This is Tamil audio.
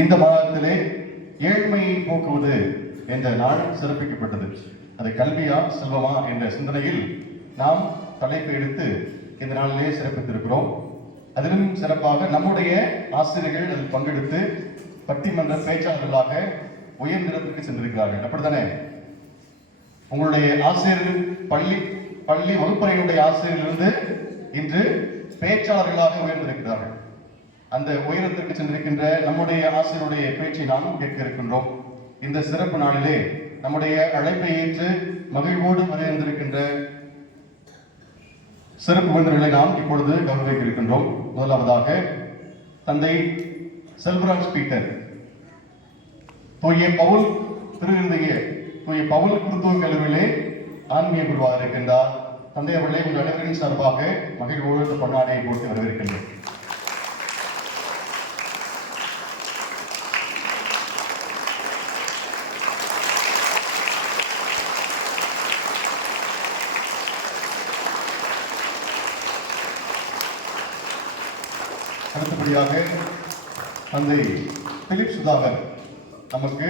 இந்த மாதத்திலே ஏழ்மையை போக்குவது என்ற நாள் சிறப்பிக்கப்பட்டது. அது கல்வியா செல்வமா என்ற சிந்தனையில் நாம் தலைப்பு எடுத்து இந்த நாளிலே சிறப்பித்திருக்கிறோம். அதிலும் சிறப்பாக நம்முடைய ஆசிரியர்கள் அதில் பங்கெடுத்து பட்டிமன்ற பேச்சாளர்களாக உயர்நிலத்திற்கு சென்றிருக்கிறார்கள். அப்படித்தானே? உங்களுடைய ஆசிரியர்கள் பள்ளி வகுப்பறையினுடைய ஆசிரியர்களிருந்து இன்று பேச்சாளர்களாக உயர்ந்திருக்கிறார்கள். அந்த உயரத்திற்கு சென்றிருக்கின்ற நம்முடைய ஆசிரியருடைய பேச்சை நாம் கேட்க இருக்கின்றோம். இந்த சிறப்பு நாளிலே நம்முடைய அழைப்பை ஏற்று மகிழ்வோடு வருகின்றிருக்கின்ற சிறப்பு விருந்தினர்களை நாம் இப்பொழுது கௌரவிக்க இருக்கின்றோம். முதலாவதாக தந்தை செல்வராஜ் பீட்டர், தூய பவுல் குருத்துவ கல்லூரியிலே ஆன்மீக குருவாக இருக்கின்றார். தந்தை அவர்களே, உங்கள் அனைவரின் சார்பாக மகிழ்வோடு பொன்னாடையை போட்டு வரவேற்கின்றேன். அடுத்தபடியாக தந்தை பிலிப் சுதாகர் நமக்கு